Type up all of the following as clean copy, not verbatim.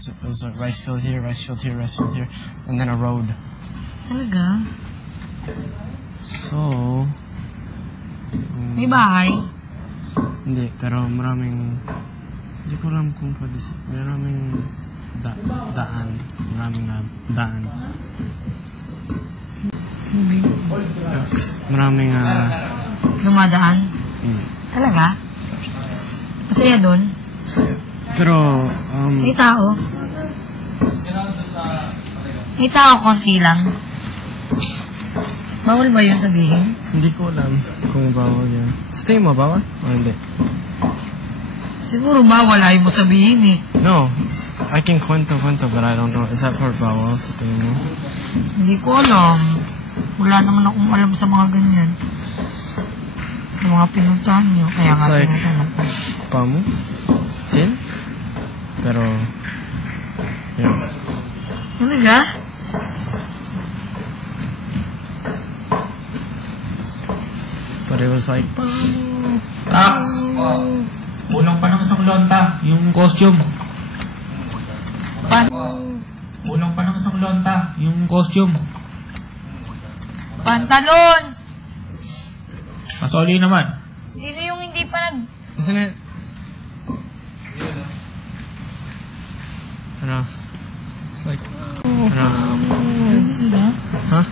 It was a rice field here, rice field here, rice field here, and then a road. Talaga? So... May bahay? Hindi, pero maraming... Hindi ko alam kung pwede siya. Maraming daan. Maraming daan. Maraming... Dumadaan? Talaga? Masaya doon? Masaya. Pero... May tao? May tao konti lang? Bawal ba yun sabihin? Hindi ko alam kung bawal yan. Sa tingin mo, bawal? O hindi? Siguro bawal, ayaw mo sabihin eh. No. I can kwento, but I don't know. Is that part bawal sa tingin mo? Hindi ko alam. Wala naman akong alam sa mga ganyan. Sa mga pinuntahan niyo. Kaya It's nga like, tinatanong ko. Pamu? Din? Pero... Yeah. Talaga? But it was like... Unang panahon sa Klonta, yung costume. Unang panahon sa Klonta, yung costume. Pantalon! Pasoli naman. Sino yung hindi pa nag... Isn't it? Ano? It's like... Ano? Huh?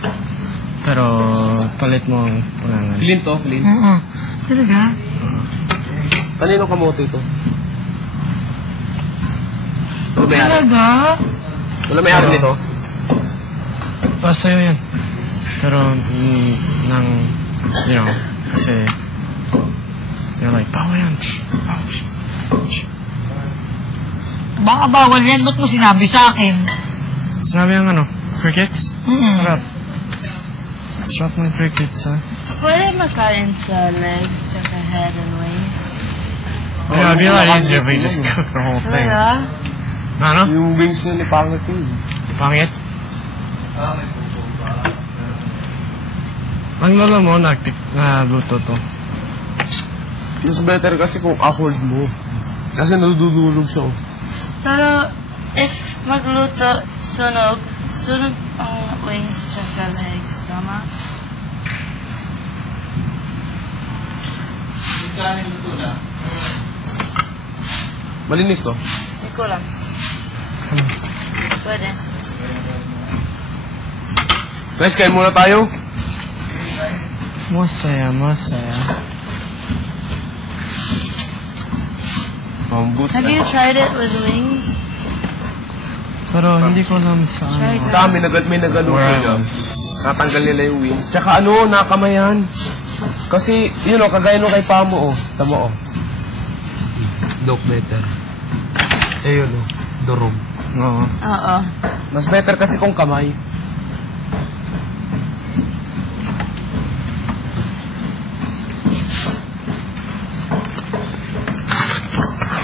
Pero palit mo ang pangalan. Clean to, clean. Oo. Talaga? Kanino kamote ito? Wala may-ari. Talaga? Wala may-ari nito? Sa'yo yan. Pero, nang, you know, kasi, they're like, bawal yan. Baka bawal yan. Ba't mo sinabi sa akin? Sinabi ang ano? Crickets? Sarap. Sarap ng crickets, ha? Pwede makain sa legs, tsaka head and wings. Yeah, it'd be a lot easier if we just cook the whole thing. Talaga? Ano? Yung wings na ni pangit yun. Pangit? Ang lolo mo, naluto to. Mas better kasi kung afford mo. Kasi nadudulog siya. Pero, if magluto, sunog ang wings, tsaka legs, tama? Malinis to. Hindi ko lang. Pwede. Guys, kain muna tayo. Masaya, masaya. Good. Have you tried it with wings? Pero hindi ko alam saan. Sa amin, may nagaluto Where I niya. was. Natanggal nila yung wings. Tsaka ano, nakamayan. Kasi, yun o, kagaya nung kay Pamo o. Tama o. Look better. Eh yun o, durog. Oo. Oo. Mas better kasi kung kamay.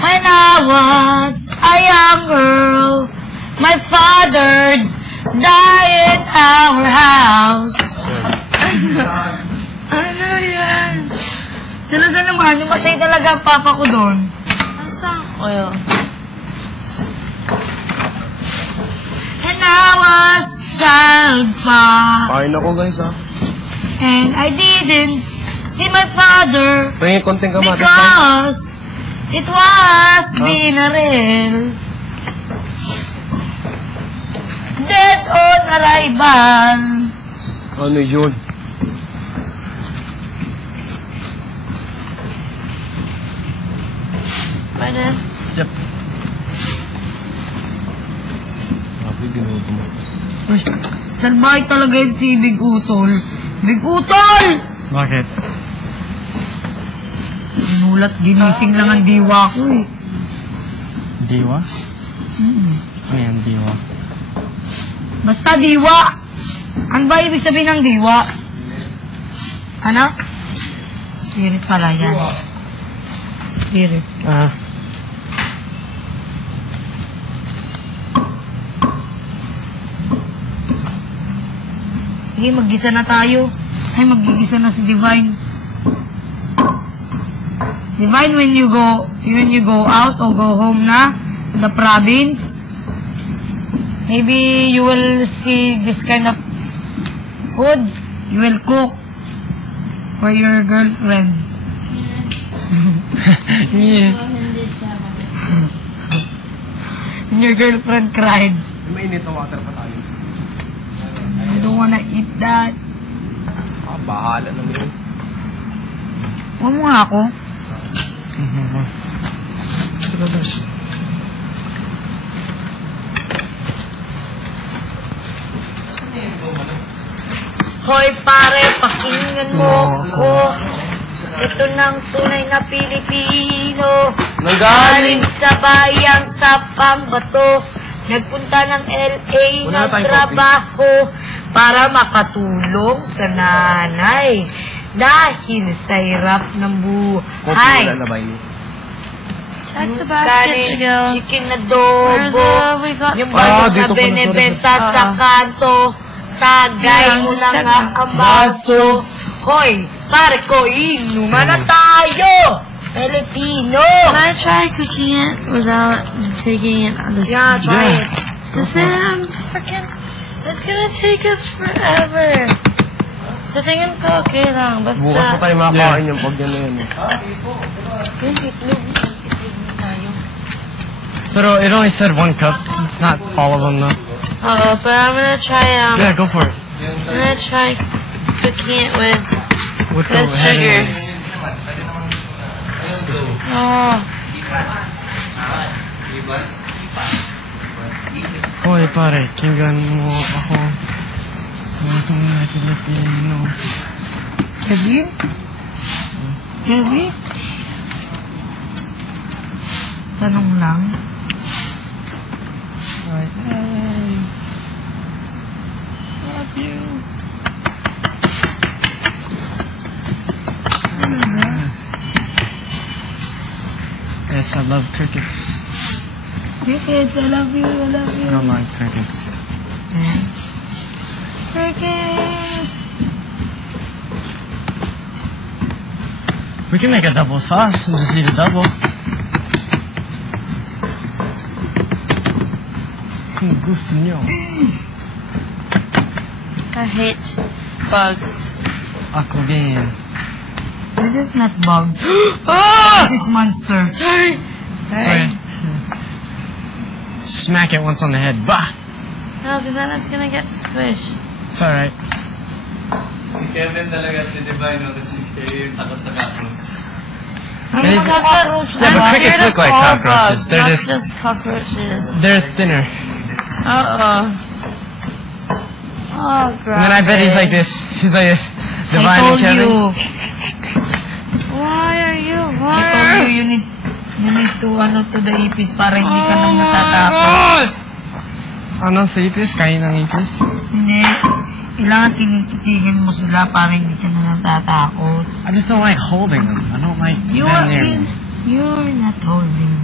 When I was a young girl, my father died at our house. Ano yan? Talaga naman, namatay talaga ang papa ko doon. Asang oil? And I was child pa. Kain ako guys ha. And I didn't see my father Pahingin konting kamatis tayo. because it was binaril. Dead on arrival. Ano yun? Pwede? Yep. Grabe, ginuto mo. Uy, salbahay talaga yun si Big Utol. Big Utol! Bakit? Ginulat, ginising lang ang diwa ko eh. Diwa? Ano yan, diwa? Basta diwa! Ano ba ibig sabihin ng diwa? Ano? Spirit pala yan. Spirit. Ah. Sige, maggisa na tayo. Ay, maggigisa na si Divine. Divine, when you go out or go home na to the province, Maybe you will see this kind of food. You will cook for your girlfriend. Yeah. And your girlfriend cried. Mainit na water pa tayo. I don't wanna eat that. Bahala naman yun. Huwag mo nga ako. Hoy pare, pakinggan mo ako. Ito ng tunay na Pilipino. Galing sa bayang sa Pambato. Nagpunta ng LA Wala na tayong nagtrabaho para makatulong sa nanay. Dahil sa hirap ng buhay. Wala na ba yun? Check the basket to Kanin, go. chicken adobo, We got yung balot na dito pala, binibenta sa kanto, tagay Yeah, mo just na check nga ang baso. Hoy, pare ko, inuman na tayo! Pilipino! Can I try cooking it without taking it on the Yeah, try it. Listen, freaking, it's gonna take us forever. So tingin ko okay lang, Bukas basta. pa tayo makakain yung pag yan na yan. Yung itlog tayo. Pero it only said 1 cup. It's not all of them though. But I'm gonna try, Yeah, go for it. I'm gonna try cooking it with the sugar. Oh, Hoy pare, kinggan mo ako. Ito na Pilipino. Kevin? Kevin? Tanong lang. Right. Hey. Love you. Yes, I love crickets. Crickets, I love you, I love I you. don't like crickets. Crickets! We can make a double sauce and just eat a double. Gusto nyo. I hate bugs. Ako din. This is not bugs. This is monster. Sorry. Sorry. Smack it once on the head. Bah! No, because then it's gonna get squished. It's alright. Si Kevin talaga si Divine, no? Kasi kayo yung takot sa cockroach. Yeah, but crickets look like cockroaches. They're Not just, just cockroaches. they're thinner. Uh-oh. Oh, And then I bet he's like this. He's like this. I Divine told and Kevin. you. Why are you I told you, you need to, to the ipis para hindi ka nang natatakot. Ano sa ipis? Kain ng ipis? Hindi. Kailangan tinitigan mo sila para hindi ka nang natatakot. I just don't like holding them. I don't like You them are, near me. you're not holding.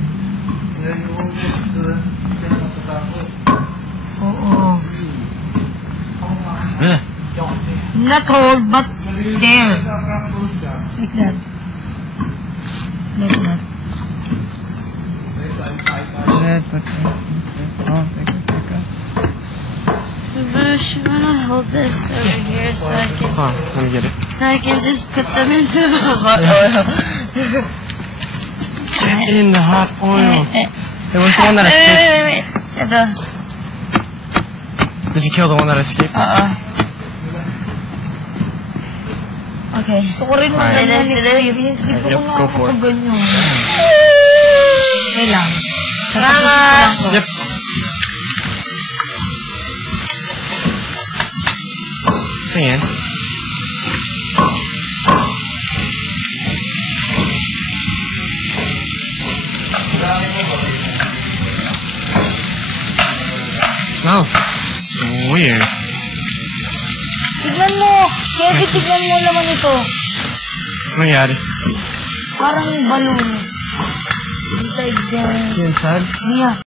Oo. Ugh. Not hold, but stare. Like that. Like that. Vush, you wanna hold this over here so I can, Huh, let me get it. just put them into the hot oil. Get in the hot oil. Eh, It was the one that escaped. wait. Ito. Did you kill the one that escaped? Okay. Gusto ko rin mag-ganyan experience. Di Yep, ko go for it. ganyan. Okay lang. Salamat! Yep. Tingin. Smells weird. Tignan mo! Kevin, tignan mo naman ito. Ano nangyari? Parang balloon. Inside the... Inside? Niya.